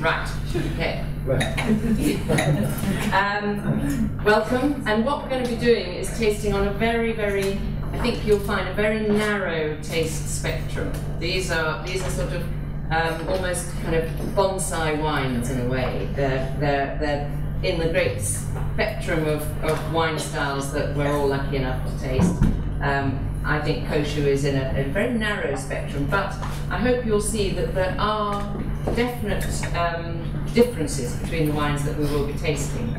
Right, okay. Welcome, and what we're going to be doing is tasting on a very, I think you'll find a very narrow taste spectrum. These are sort of almost kind of bonsai wines in a way. They're in the great spectrum of wine styles that we're all lucky enough to taste. I think Koshu is in a very narrow spectrum, but I hope you'll see that there are definite differences between the wines that we will be tasting.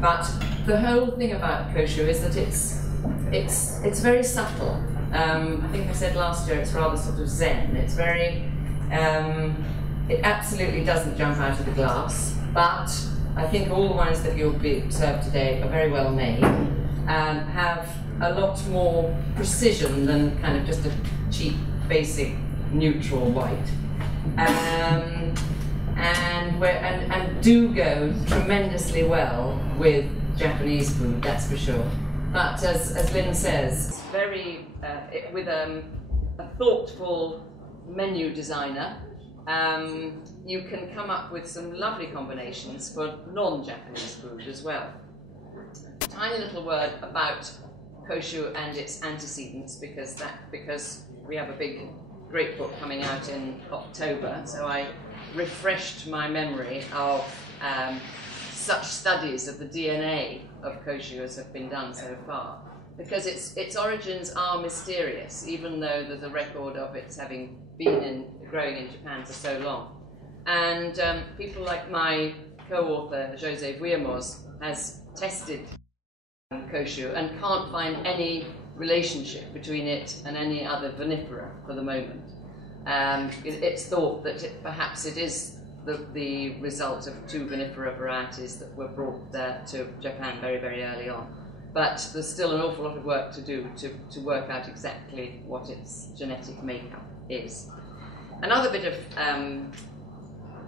But the whole thing about Koshu is that it's very subtle. I think I said last year it's rather sort of zen. It's very, it absolutely doesn't jump out of the glass, but I think all the wines that you'll be served today are very well made and have a lot more precision than kind of just a cheap, basic, neutral white. And do go tremendously well with Japanese food, that's for sure. But as Lynn says, very with a thoughtful menu designer, you can come up with some lovely combinations for non-Japanese food as well. Tiny little word about Koshu and its antecedents, because we have a great book coming out in October, so I refreshed my memory of such studies of the DNA of Koshu as have been done so far, because its origins are mysterious, even though there's a record of its having been growing in Japan for so long. And people like my co-author, José Vuillamos, has tested Koshu and can't find any relationship between it and any other vinifera for the moment. It's thought that perhaps it is the result of two vinifera varieties that were brought to Japan very, very early on. But there's still an awful lot of work to do to work out exactly what its genetic makeup is. Another bit of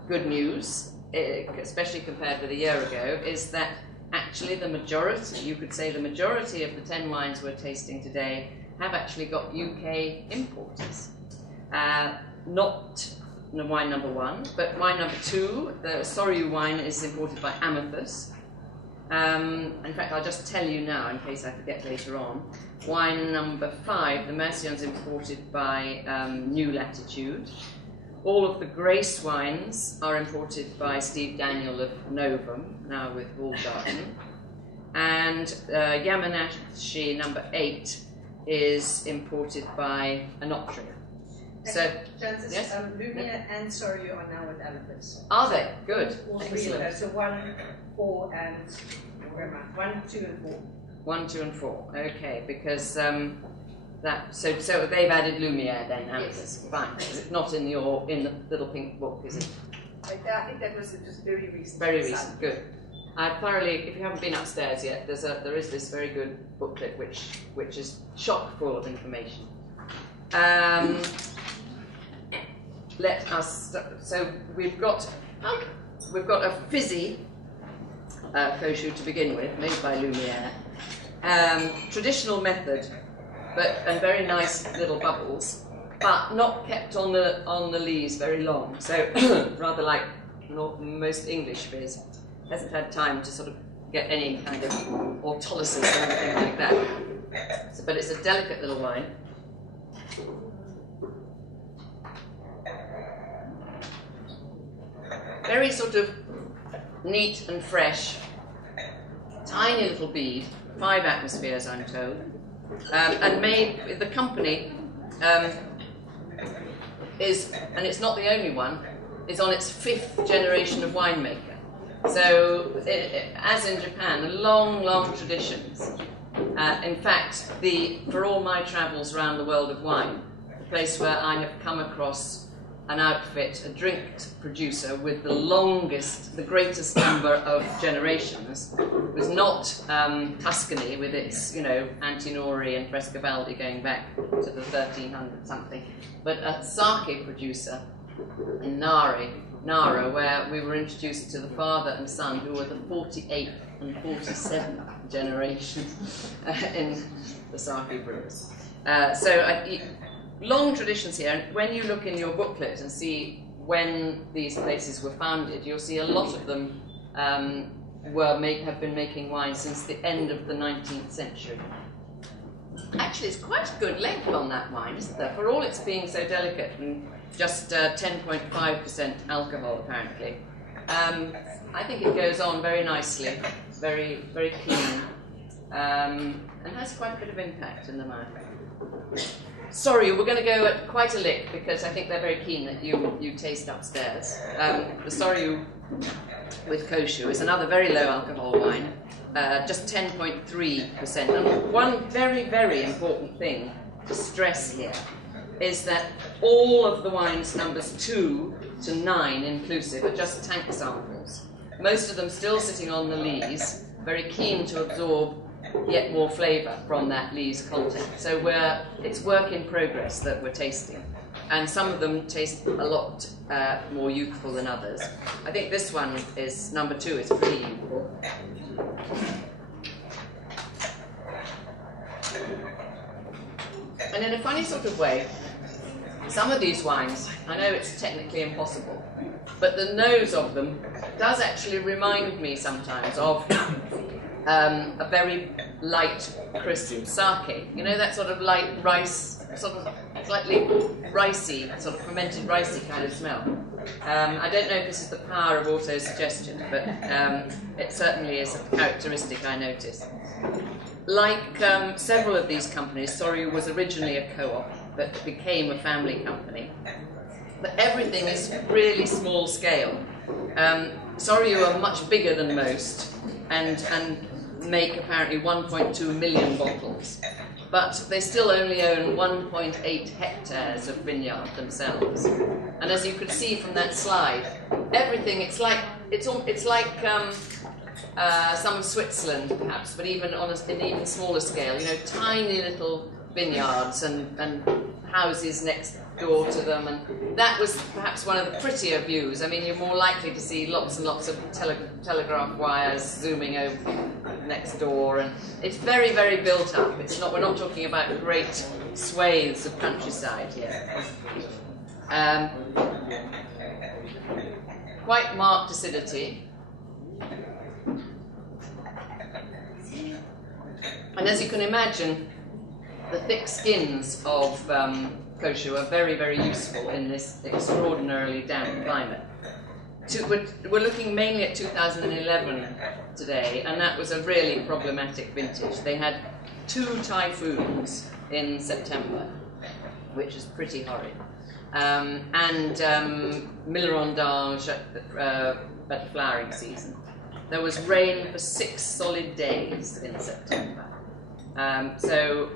good news, especially compared with a year ago, is that actually the majority, you could say the majority of the 10 wines we're tasting today have actually got UK importers. Not wine number 1, but wine number 2, the Soryu wine, is imported by Amathus. In fact, I'll just tell you now in case I forget later on. Wine number 5, the Mercion's imported by New Latitude. All of the Grace wines are imported by Steve Daniel of Novum, now with Walled Garden. And Yamanashi number 8 is imported by Anotria. So, Jancis, yes? Lumia and Soryu are now with Amathus. Are they? Good. All three of Excellent. those. So 1, 4, and where am I? 1, 2, and 4. 1, 2, and 4. Okay, because so they've added Lumiere then, Amathus. Yes. Fine. It's not in the little pink book, is it? I think that was just very recent. Very recent. Good. I thoroughly, if you haven't been upstairs yet, there is this very good booklet which is chock full of information. So we've got a fizzy Koshu to begin with, made by Lumiere. Traditional method, and very nice little bubbles, but not kept on the lees very long. So rather like most English fizz, hasn't had time to sort of get any kind of autolysis or anything like that. So, but it's a delicate little wine. Very sort of neat and fresh, tiny little bead, 5 atmospheres I'm told, and made, the company is, and it's not the only one, is on its 5th generation of winemaker. So, as in Japan, long traditions. In fact, for all my travels around the world of wine, the place where I have come across an outfit, a drink producer with the greatest number of generations, was not Tuscany with its, Antinori and Frescobaldi going back to the 1300 something, but a sake producer in Nara, where we were introduced to the father and son, who were the 48th and 47th generation in the sake brewers. Long traditions here, and when you look in your booklet and see when these places were founded, you'll see a lot of them have been making wine since the end of the 19th century. Actually, it's quite a good length on that wine, isn't there? For all it's being so delicate and just 10.5% alcohol, apparently. I think it goes on very nicely, very, very clean, and has quite a bit of impact in the mouth. Sorry, we're going to go at quite a lick because I think they're very keen that you taste upstairs. The Soryu with Koshu is another very low alcohol wine, just 10.3%. And one very, very important thing to stress here is that all of the wines numbers 2 to 9 inclusive are just tank samples. Most of them still sitting on the lees, very keen to absorb yet more flavour from that lees content. So it's work in progress that we're tasting. And some of them taste a lot more youthful than others. I think this one is, number 2, is pretty youthful. And in a funny sort of way, some of these wines, I know it's technically impossible, but the nose of them does actually remind me sometimes of a very light, crisp sake. You know, that sort of light rice, sort of slightly ricey, sort of fermented ricey kind of smell. I don't know if this is the power of auto-suggestion, but it certainly is a characteristic I notice. Like several of these companies, Soryu was originally a co-op, but became a family company. But everything is really small scale. Soryu are much bigger than most and make apparently 1.2 million bottles. But they still only own 1.8 hectares of vineyard themselves. And as you could see from that slide, everything, it's like some of Switzerland perhaps, but even on an even smaller scale, you know, tiny little vineyards and houses next door to them, and that was perhaps one of the prettier views. I mean, you're more likely to see lots and lots of telegraph wires zooming over next door, and it's very, very built up. It's not, we're not talking about great swathes of countryside here. Quite marked acidity. And as you can imagine, the thick skins of Koshu are very, very useful in this extraordinarily damp climate. We're looking mainly at 2011 today, and that was a really problematic vintage. They had 2 typhoons in September, which is pretty horrid, and Millerondage at the flowering season. There was rain for 6 solid days in September. So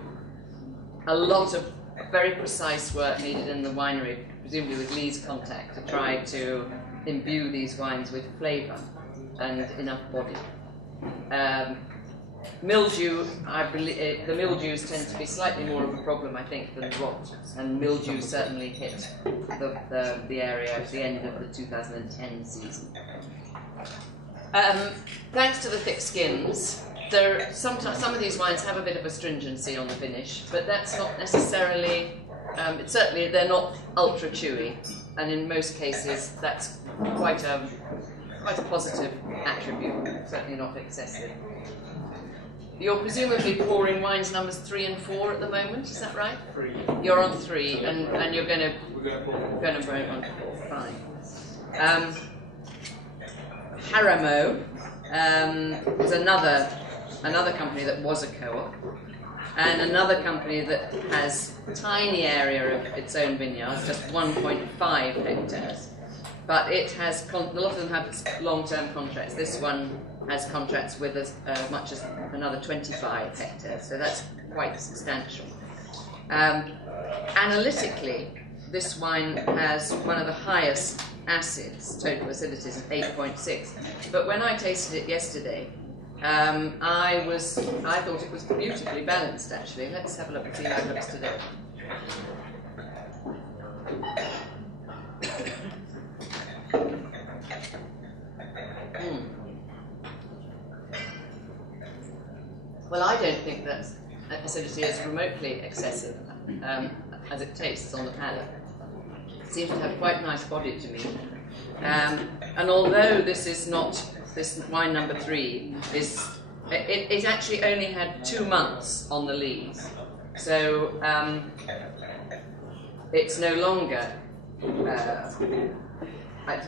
a lot of very precise work needed in the winery, presumably with lees contact, to try to imbue these wines with flavour and enough body. Mildew, I believe, the mildews tend to be slightly more of a problem, I think, than rot, and mildew certainly hit the area at the end of the 2010 season. Thanks to the thick skins, some of these wines have a bit of astringency on the finish, but that's not necessarily, certainly they're not ultra chewy, and in most cases that's quite a positive attribute, certainly not excessive. You're presumably pouring wines numbers 3 and 4 at the moment, is that right? 3. You're on 3, and you're going to pour it on 4. Fine. Haramo is another company that was a co-op, and another company that has a tiny area of its own vineyards, just 1.5 hectares. But it has, a lot of them have long-term contracts. This one has contracts with as much as another 25 hectares, so that's quite substantial. Analytically, this wine has one of the highest acids, total acidities of 8.6. But when I tasted it yesterday, I thought it was beautifully balanced, actually. Let's have a look and see how it looks today. Well, I don't think that acidity is remotely excessive as it tastes on the palate. seems to have quite a nice body to me. And although this is not, this wine number 3 is, it actually only had 2 months on the lees. So it's no longer,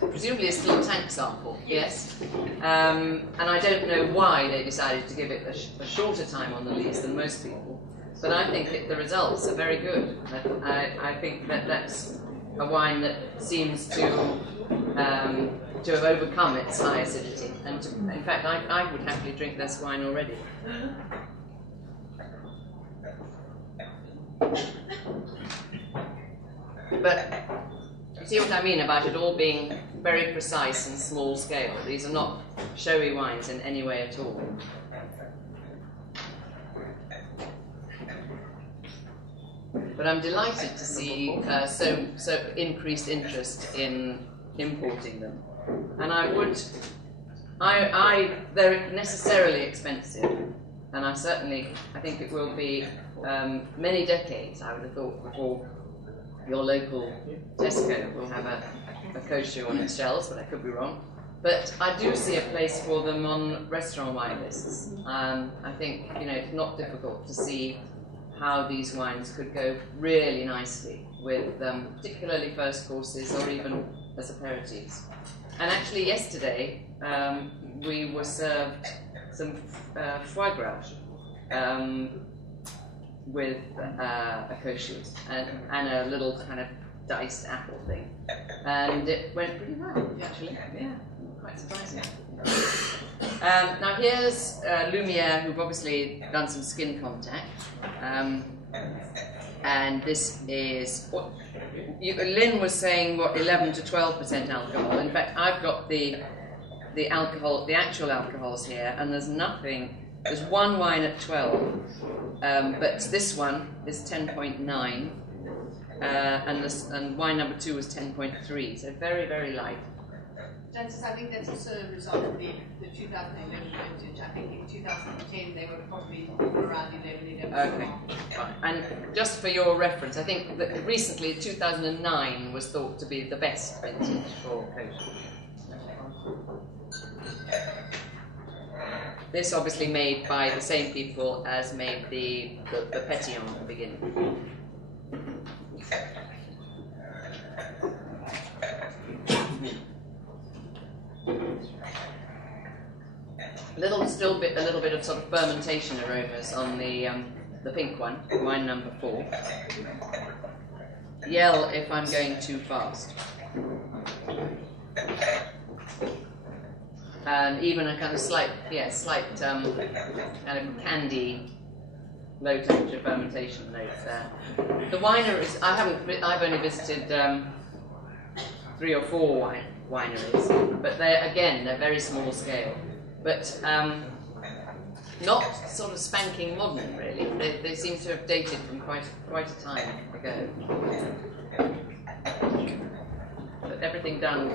presumably it's still a tank sample, yes. And I don't know why they decided to give it a shorter time on the lees than most people. But I think the results are very good. I think that's a wine that seems to have overcome its high acidity. And in fact, I would happily drink this wine already. But you see what I mean about it all being very precise and small scale. These are not showy wines in any way at all. But I'm delighted to see so increased interest in importing them. And they're necessarily expensive, and I think it will be many decades, I would have thought, before your local Tesco will have a Koshu on its shelves, but I could be wrong. But I do see a place for them on restaurant wine lists. I think it's not difficult to see how these wines could go really nicely with particularly first courses or even as aperitifs. And actually yesterday we were served some foie gras with a Koshu and a little kind of diced apple thing. And it went pretty well, actually. Yeah, quite surprising. Now here's Lumiere, who've obviously done some skin contact. And this is, Lynn was saying, 11 to 12% alcohol. In fact, I've got the actual alcohols here, and there's one wine at 12, but this one is 10.9, and wine number 2 was 10.3, so very, very light. Jancis, I think that's also a result of the 2011 vintage. I think in 2010 they were probably around 11. Okay, fine. And just for your reference, I think that recently 2009 was thought to be the best vintage for Koshu. This obviously made by the same people as made the Pétillant at the beginning. A little bit of sort of fermentation aromas on the pink one, wine number 4. Yell if I'm going too fast. And even a kind of slight kind of candy, low temperature fermentation notes there. The wineries, I've only visited 3 or 4 wineries, but they're very small scale. But not sort of spanking modern, really. They seem to have dated from quite a time ago. But everything done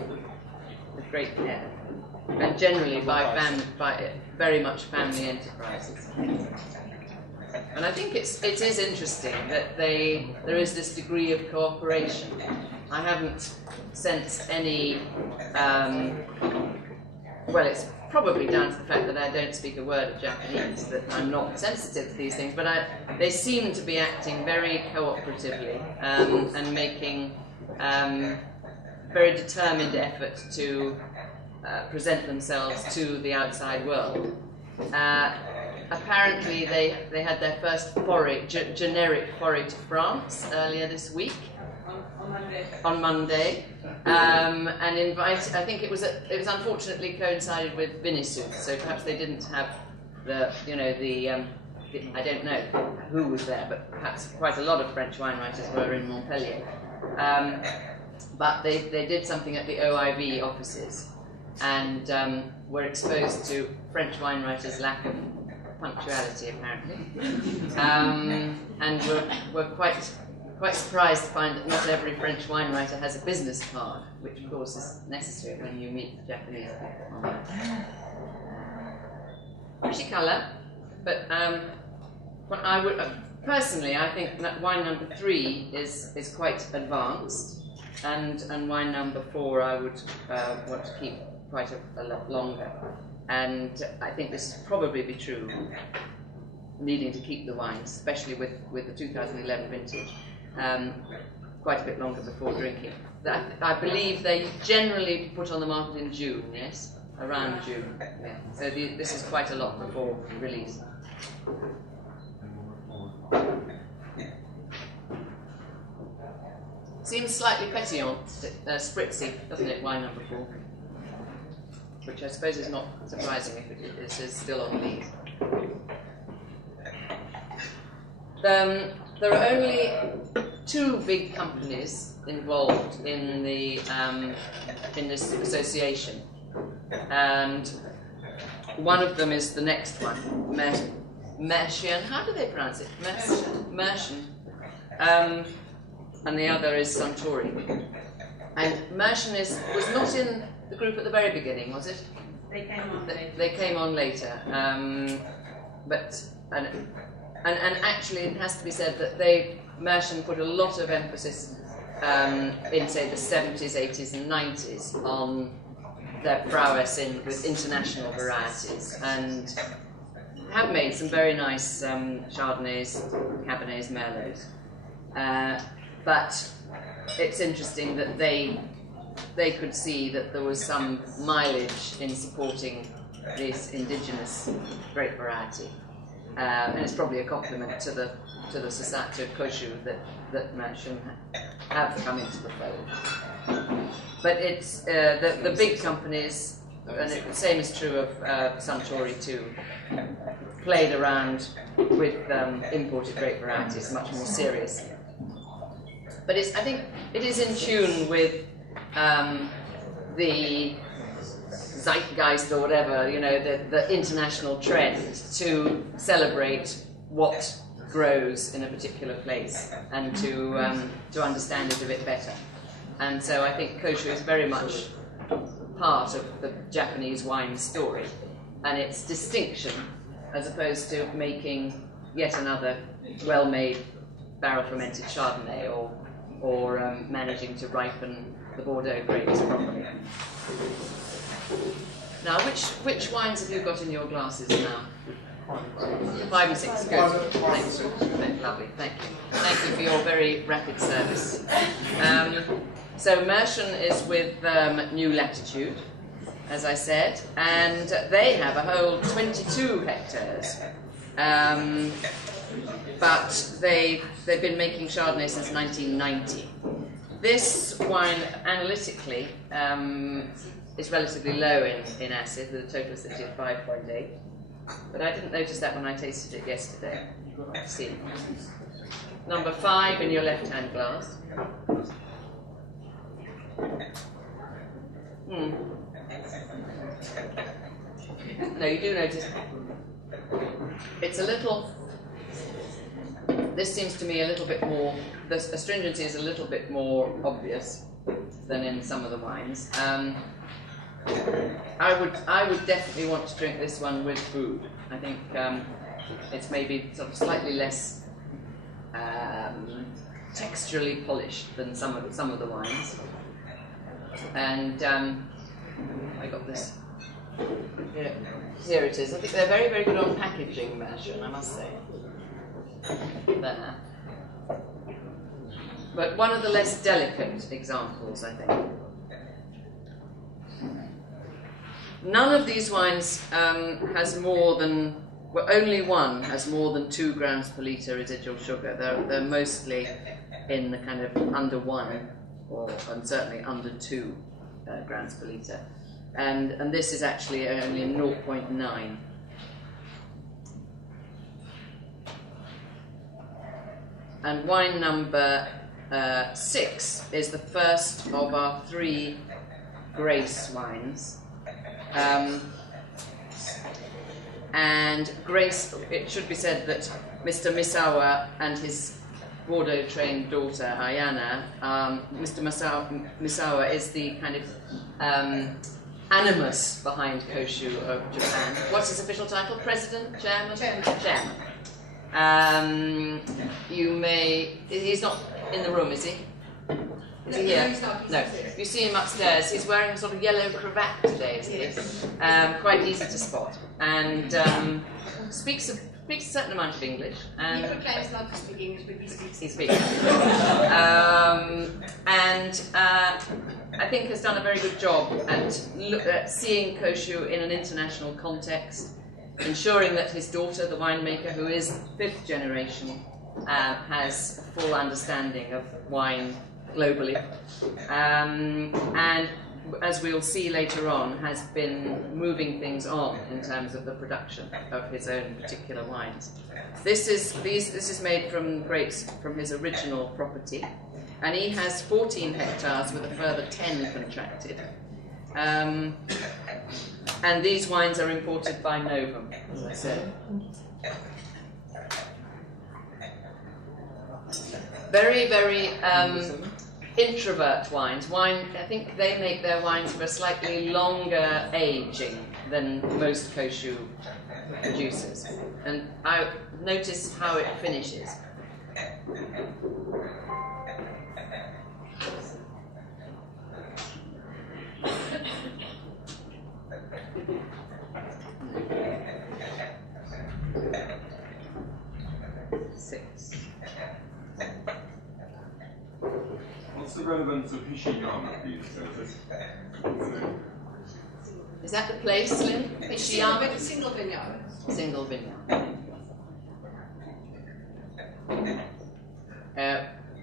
with great care, and generally by very much family enterprises. And I think it is interesting that there is this degree of cooperation. I haven't sensed any. Well, it's probably down to the fact that I don't speak a word of Japanese, that I'm not sensitive to these things, but they seem to be acting very cooperatively and making very determined effort to present themselves to the outside world. Apparently they had their first generic foray to France earlier this week. On Monday, and I think it was unfortunately coincided with Vinisuit, so perhaps they didn't have I don't know who was there, but perhaps quite a lot of French wine writers were in Montpellier. But they did something at the OIV offices, and were exposed to French wine writers' lack of punctuality, apparently, and were quite surprised to find that not every French wine writer has a business card, which of course is necessary when you meet Japanese people. Pretty colour, but personally I think that wine number 3 is quite advanced. and wine number 4 I would want to keep quite a lot longer. And I think this will probably be true, needing to keep the wines, especially with the 2011 vintage, quite a bit longer before drinking. I believe they generally put on the market in June, yes? Around June. Yeah. So this is quite a lot before release. Seems slightly pétillant, spritzy, doesn't it, wine number 4? Which I suppose is not surprising if it is still on lees. There are only 2 big companies involved in this association, and one of them is the next one, Mercian. How do they pronounce it? Mercian. And the other is Suntory. And Mercian was not in the group at the very beginning, was it? They came on later. They came on later. And actually, it has to be said that Mercian put a lot of emphasis in, say, the 70s, 80s, and 90s on their prowess with international varieties, and have made some very nice Chardonnays, Cabernets, Merlots. But it's interesting that they could see that there was some mileage in supporting this indigenous grape variety, and it's probably a compliment to the society of Koshu that Mercian have come into the fold. But it's the big companies, and the same is true of Suntory too, played around with imported grape varieties much more seriously. But I think it is in tune with the zeitgeist or whatever, the international trend to celebrate what grows in a particular place and to understand it a bit better. And so I think Koshu is very much part of the Japanese wine story and its distinction, as opposed to making yet another well-made barrel-fermented Chardonnay or managing to ripen the Bordeaux grapes properly. Now, which wines have you got in your glasses now? 5 and 6, good. Thanks. Lovely, thank you. Thank you for your very rapid service. So Mercian is with New Latitude, as I said, and they have a whole 22 hectares. But they've been making Chardonnay since 1990. This wine, analytically, is relatively low in acid, with a total acidity of 5.8. But I didn't notice that when I tasted it yesterday. Let's see. Number 5 in your left-hand glass. No, you do notice. It's a little. This seems to me a little bit more. The astringency is a little bit more obvious than in some of the wines. I would definitely want to drink this one with food. I think it's maybe sort of slightly less texturally polished than some of the wines. And I got this. Here it is. I think they're very, very good on packaging, Mercian, I must say. There. But one of the less delicate examples, I think. None of these wines has more than, well, only one has more than 2 grams per litre residual sugar. They're mostly in the kind of under 1, and certainly under 2 grams per litre. And this is actually only 0.9. And wine number 6 is the first of our 3 Grace wines. And Grace, it should be said that Mr. Misawa and his Bordeaux-trained daughter, Ayana, Mr. Misawa is the kind of animus behind Koshu of Japan. What's his official title? President? Chairman? Chairman. He's not in the room, is he? Is he here? No. You see him upstairs. He's wearing a sort of yellow cravat today, isn't he? Yes. Quite easy to spot. And speaks a certain amount of English. And he proclaims not to speak English, but he speaks. He speaks. I think has done a very good job at seeing Koshu in an international context, ensuring that his daughter, the winemaker, who is 5th generation, has a full understanding of wine globally. And as we'll see later on, has been moving things on in terms of the production of his own particular wines. This is made from grapes from his original property, and he has 14 hectares with a further 10 contracted. And these wines are imported by Novum, as I said. Very, very introvert wines. I think they make their wines for a slightly longer aging than most Koshu producers. And I notice how it finishes. What's the relevance of Hishiyama these days? Is that the place, Lynn? Hishiyama? Single vineyard. Single vineyard.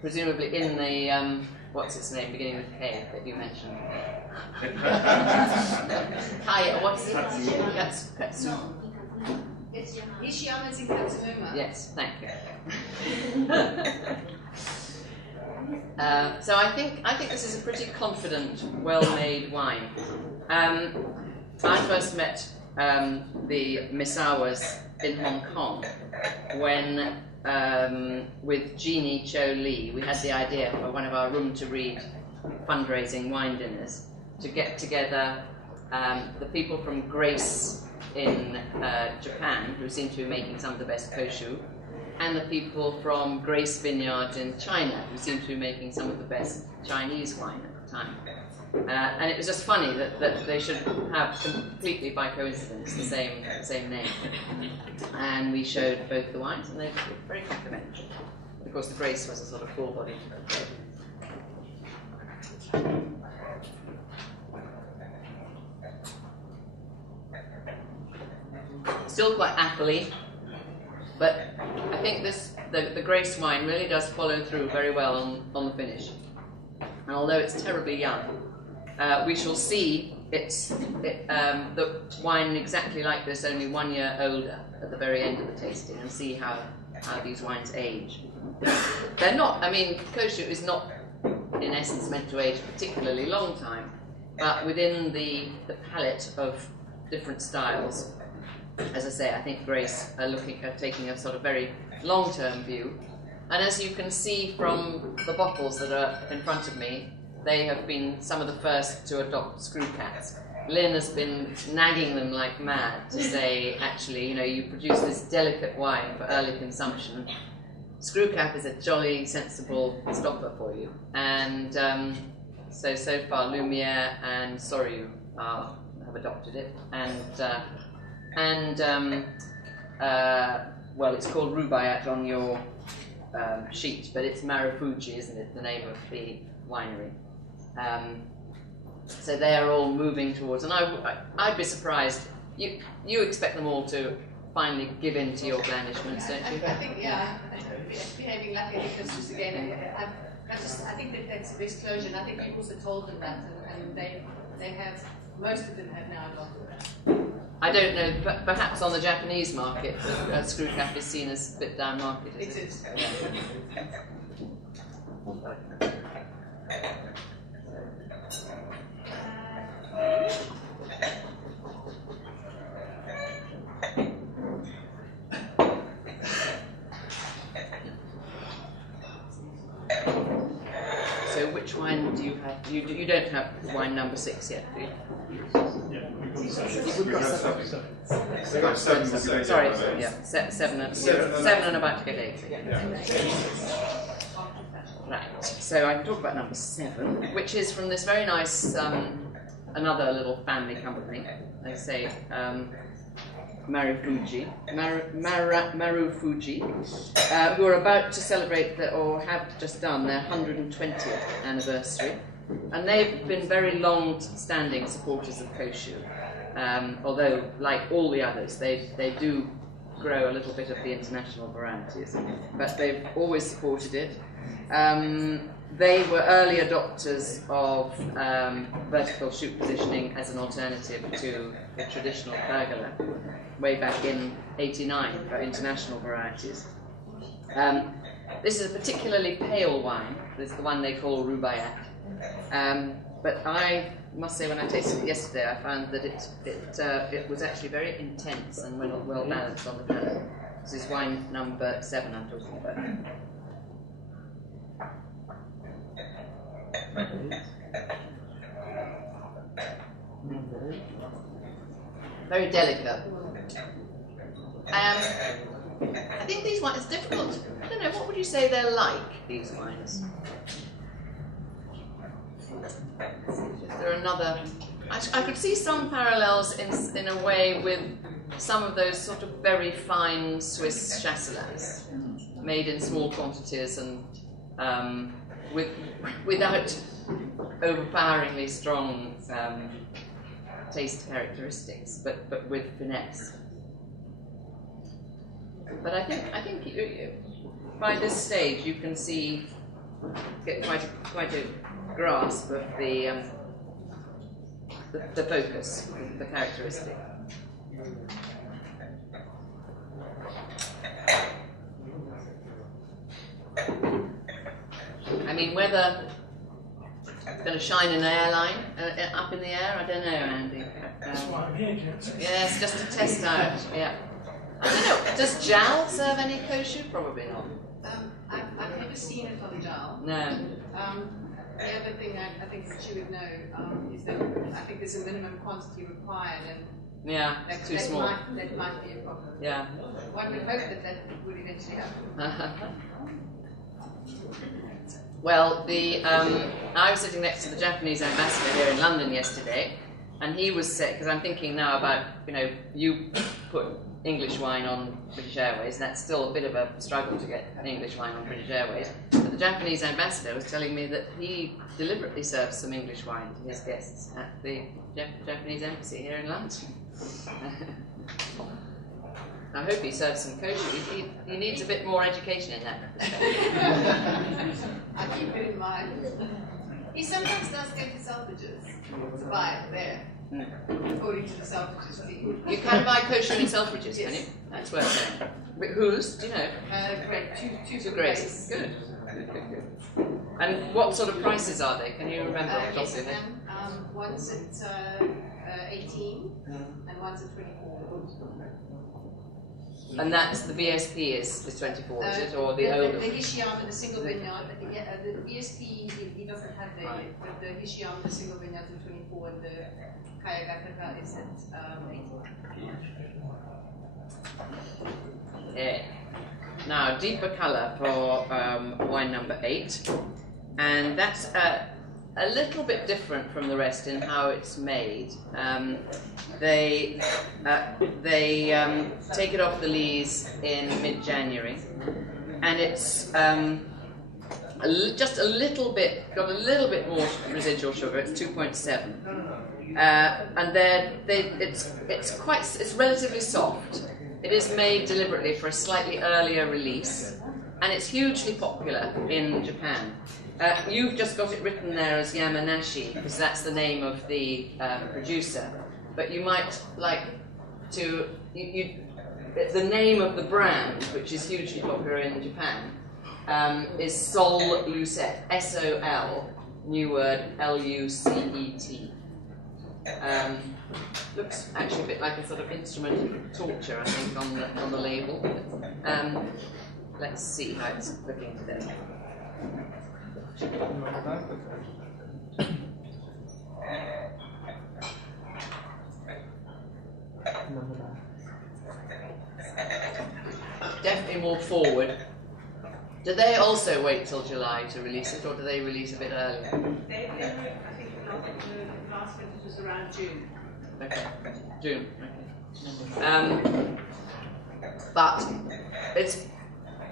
Presumably in the, what's its name, beginning with K, that you mentioned. Hi, what's it? Katsu. Hishiyama is in Katsunuma. Yes, thank you. So I think this is a pretty confident, well-made wine. I first met the Misawas in Hong Kong when, with Jeannie Cho Lee, we had the idea for one of our room to read fundraising wine dinners to get together the people from Grace in Japan, who seem to be making some of the best Koshu, and the people from Grace Vineyard in China, who seem to be making some of the best Chinese wine at the time. And it was just funny that they should have, completely by coincidence, the same name. And we showed both the wines, and they were very complimentary. Of course, the Grace was a sort of full-bodied. Still quite appley, but I think the Grace wine really does follow through very well on the finish. And although it's terribly young, we shall see the wine exactly like this, only 1 year older at the very end of the tasting, and see how these wines age. They're not, I mean, Koshu is not in essence meant to age a particularly long time, but within the palette of different styles, as I say, I think Grace are taking a sort of very long-term view. And as you can see from the bottles that are in front of me, they have been some of the first to adopt screw caps. Lynn has been nagging them like mad to say, actually, you know, you produce this delicate wine for early consumption. Screw cap is a jolly, sensible stopper for you. And so far, Lumiere and Soryu have adopted it. Well, it's called Rubaiyat on your sheet, but it's Marufuji, isn't it, the name of the winery. So they are all moving towards, and I'd be surprised. You expect them all to finally give in to your blandishments, don't you? I think, yeah, behaving like because just again, I think that's a best closure, and I think you've also told them that, and they have, most of them have now adopted that. I don't know, but perhaps on the Japanese market, the screw cap is seen as a bit down market. It is. So which wine do you have? You don't have wine number 6 yet, do you? We've got seven. Sorry, yeah, seven and about to get 8. Right, so I can talk about number 7, which is from this very nice, another little family company, they say, Marufuji, who are about to celebrate, or have just done, their 120th anniversary. And they've been very long-standing supporters of Koshu, although, like all the others, they do grow a little bit of the international varieties, but they've always supported it. They were early adopters of vertical shoot positioning as an alternative to the traditional pergola, way back in '89 for international varieties. This is a particularly pale wine. This is the one they call Rubaiyat. But I must say, when I tasted it yesterday, I found that it was actually very intense and well balanced on the palate. This is wine number 7 I'm talking about. Very delicate. I think these wines, it's difficult. I don't know, what would you say they're like, these wines? Is there another? I could see some parallels in a way with some of those sort of very fine Swiss chasselets, made in small quantities and without overpoweringly strong taste characteristics, but with finesse. But I think by this stage you can get quite a grasp of the focus, the characteristic. I mean, whether it's going to shine an airline up in the air, I don't know, Andy. That's why I'm here, Jancis. Yes, just to test out. Yeah. I don't know. Does Jal serve any Koshu? Probably not. I've never seen it on Jal. No. The other thing I think that you would know is that I think there's a minimum quantity required, and yeah, it's too small. That might be a problem. Yeah. One would hope that would eventually happen. Well, I was sitting next to the Japanese ambassador here in London yesterday, and he was saying, because I'm thinking now about, you put English wine on British Airways, and that's still a bit of a struggle to get English wine on British Airways. But the Japanese ambassador was telling me that he deliberately serves some English wine to his guests at the Japanese embassy here in London. I hope he serves some Koshu. He needs a bit more education in that respect. I keep it in mind. He sometimes does go to Selfridges to buy it there. According to the Selfridges team. You can buy Koshu in Selfridges, yes. Can you? That's worth saying. But whose? Do you know? Great. Two Grace. Good. And what sort of prices are they? Can you remember off the top of your head? One's at 18 and one's at 24. And that's the VSP is 24, is it? Or the older? The Hishiyama, the single vineyard, the VSP he doesn't have there yet, but the Hishiyama, the single vineyard is 24 and the Kayagataka is at 18. Yeah. Now, deeper colour for wine number 8, and that's a little bit different from the rest in how it's made. They take it off the lees in mid-January, and it's just a little bit, got a little bit more residual sugar. It's 2.7, and it's relatively soft. It is made deliberately for a slightly earlier release, and it's hugely popular in Japan. You've just got it written there as Yamanashi, because that's the name of the producer. But you might like to... the name of the brand, which is hugely popular in Japan, is Sol Lucette. S-O-L, new word, L-U-C-E-T. Looks actually a bit like a sort of instrument of torture, I think, on the label. Let's see how it's looking today. Definitely more forward. Do they also wait till July to release it, or do they release a bit earlier? I think the last vintage was around June. Okay, June. Okay. But it's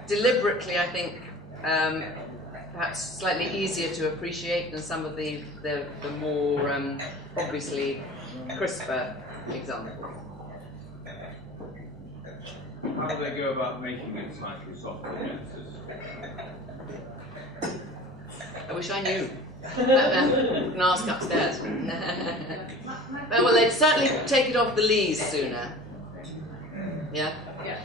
deliberately, I think, perhaps slightly easier to appreciate than some of the more obviously crisper examples. How do they go about making it slightly softer, Jancis? I wish I knew. Can ask upstairs. Well, they'd certainly take it off the lees sooner. Yeah? Yeah.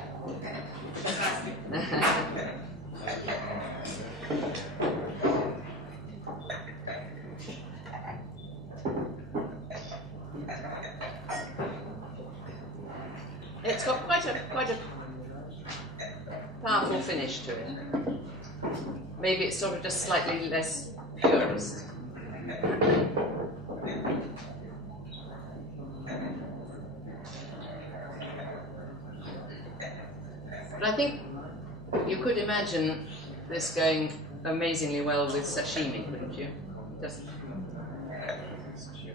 It's got quite a powerful finish to it. Maybe it's sort of just slightly less purist. But I think you could imagine this going amazingly well with sashimi, couldn't you?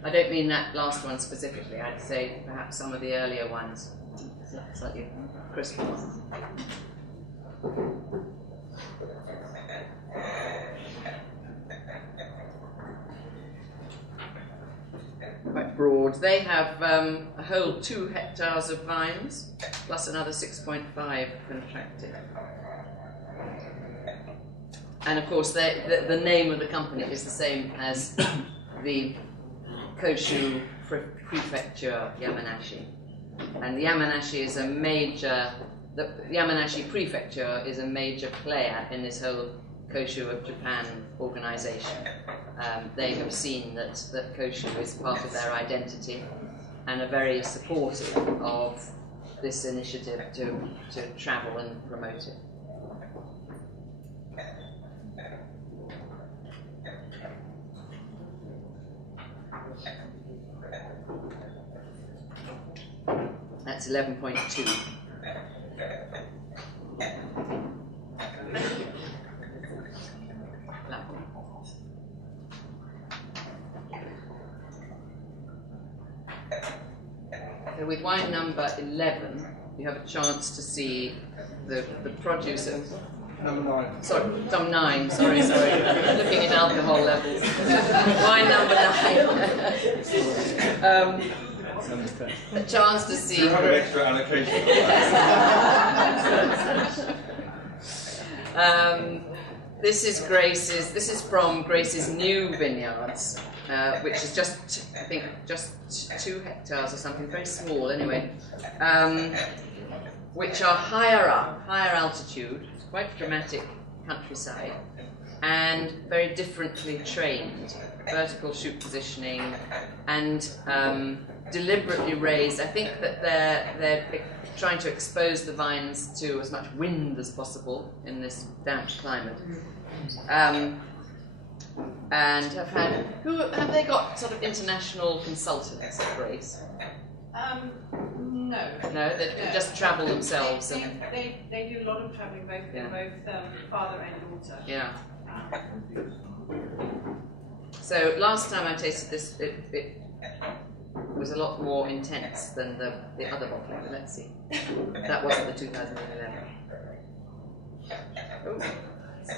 I don't mean that last one specifically. I'd say perhaps some of the earlier ones, slightly crisper ones. Quite broad. They have a whole 2 hectares of vines, plus another 6.5 contracted. And of course, the name of the company is the same as the Koshu Prefecture Yamanashi. And the Yamanashi is a major, the Yamanashi Prefecture is a major player in this whole Koshu of Japan organization. They have seen that Koshu is part of their identity and are very supportive of this initiative to travel and promote it. That's 11.2. So with wine number 11, you have a chance to see the produce of Number 9. sorry, some 9. Sorry. Looking at alcohol levels. Wine number 9. A chance to see. Do you have an extra allocation? This is Grace's. This is from Grace's new vineyards, which is just, I think, just 2 hectares or something, very small anyway, which are higher up, higher altitude, quite dramatic countryside, and very differently trained, vertical shoot positioning, and deliberately raised. I think that they're trying to expose the vines to as much wind as possible in this damp climate. And have they got sort of international consultants at Grace? No. No, they just travel themselves. They do a lot of travelling, both father and daughter. Yeah. So last time I tasted this, it was a lot more intense than the other bottling. But let's see. That wasn't the 2011. Oh.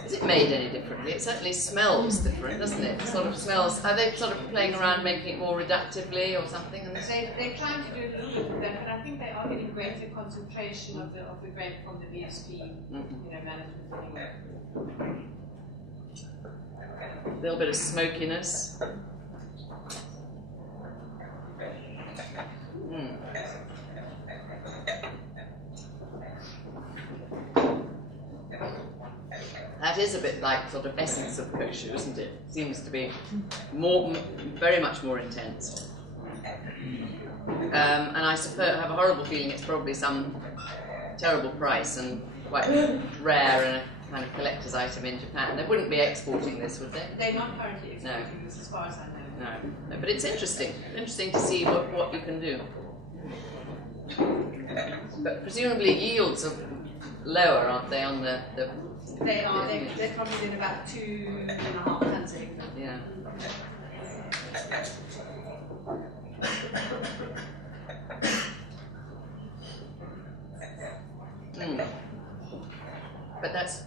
Is it made any differently? It certainly smells different, doesn't it? It sort of smells. Are they sort of playing around making it more reductively or something? And They're trying to do a little bit of that, but I think they are getting greater concentration of the grape from the VSP, management anyway. A little bit of smokiness. That is a bit like sort of essence of Koshu, isn't it? Seems to be very much more intense. And I suppose I have a horrible feeling it's probably some terrible price and quite rare and a kind of collector's item in Japan. They wouldn't be exporting this, would they? They're not currently exporting this, as far as I know. No, but it's interesting. Interesting to see what you can do. But presumably yields are lower, aren't they, on the They are. They're probably doing about 2.5 tons a hectare. yeah. But that's,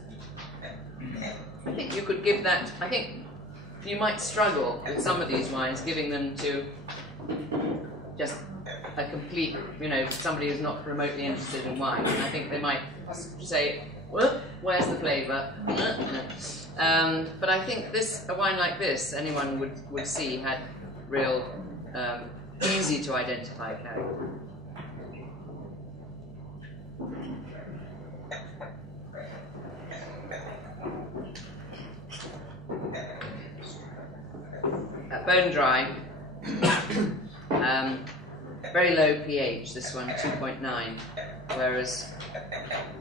I think you could give that, I think you might struggle with some of these wines, giving them to just a complete, you know, somebody who's not remotely interested in wine. I think they might say, well, where's the flavour? But I think this, a wine like this, anyone would see had real, easy to identify character. Bone dry, very low pH, this one 2.9, whereas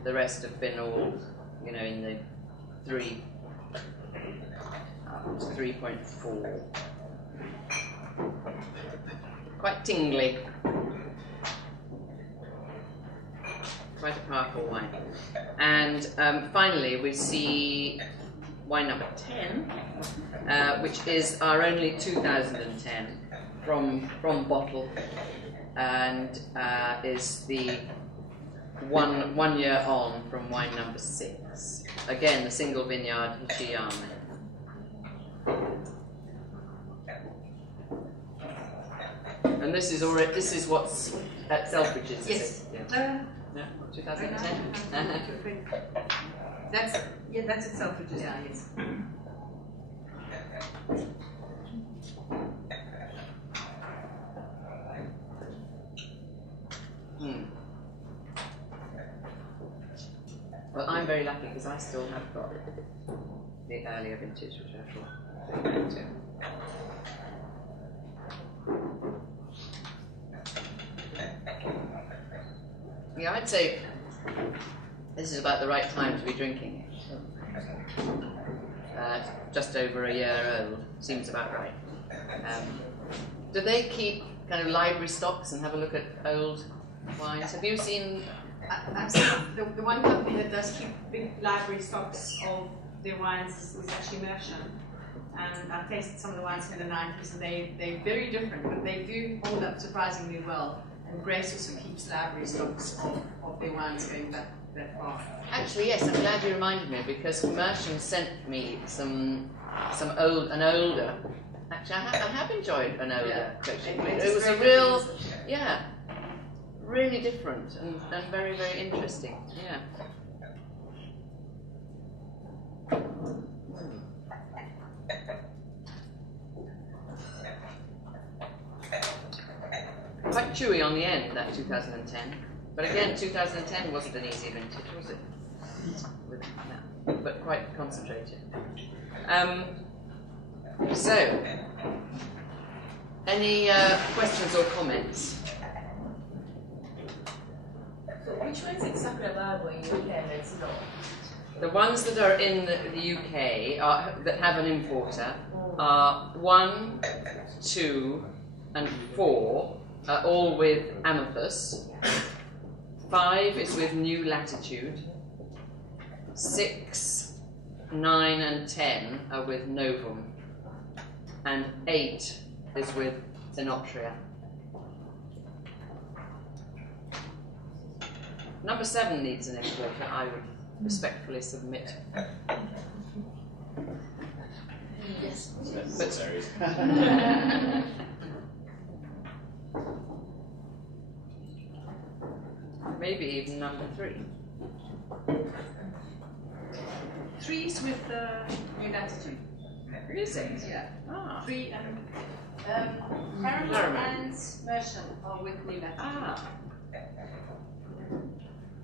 the rest have been all, you know, in the 3.4. Quite tingly. Quite a powerful wine. And finally we see wine number 10, which is our only 2010 from bottle, and is the one year on from wine number 6. Again, the single vineyard Hishiyama. And this is already, this is what's at Selfridges. Yes. Yeah. 2010. That's that's at Selfridges. Yeah. Yes. Well, I'm very lucky because I still have got the earlier vintage, which I thought I'd go to. Yeah, I'd say this is about the right time to be drinking it. Just over a year old, seems about right. Do they keep kind of library stocks and have a look at old wines? Have you seen? I've seen the one company that does keep big library stocks of their wines is actually Merchant. And I've tasted some of the wines from the 90s, and they're very different, but they do hold up surprisingly well. And Grace also keeps library stocks of their wines going back that far. Actually, yes, I'm glad you reminded me, because Merchant sent me an older. Actually, I have enjoyed an older Koshu. It was a real, really different and very, very interesting. Yeah. Quite chewy on the end, that 2010. But again, 2010 wasn't an easy vintage, was it? But quite concentrated. So, any questions or comments? So which ones in Sakura in UK that's not? The ones that are in the UK that have an importer are 1, 2, and 4 are all with Amathus. 5 is with New Latitude. 6, 9, and 10 are with Novum. And 8 is with Sinoptria. Number 7 needs an importer, I would respectfully submit. Yes. Maybe even number 3. 3 is with New Latitude. Is it? Yeah. Ah. 3 and Paramount and Merchant are with New Latitude. Ah.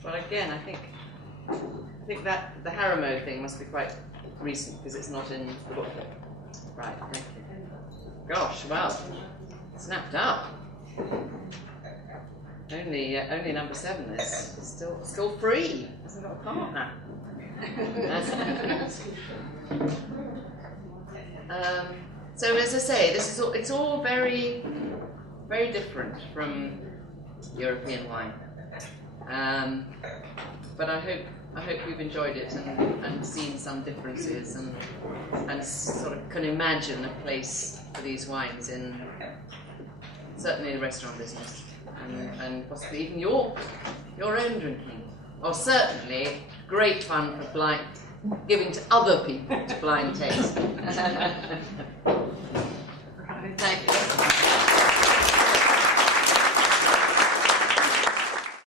Well, again, I think that the Haramo thing must be quite recent because it's not in the booklet. Right. Thank you. Gosh, well, snapped up. Only number 7 is still free. Hasn't got a partner. So as I say, it's all very, very different from European wine. But I hope I hope you've enjoyed it and seen some differences and sort of can imagine a place for these wines in certainly the restaurant business and possibly even your own drinking. Or certainly great fun for giving to other people to blind taste. Thank you.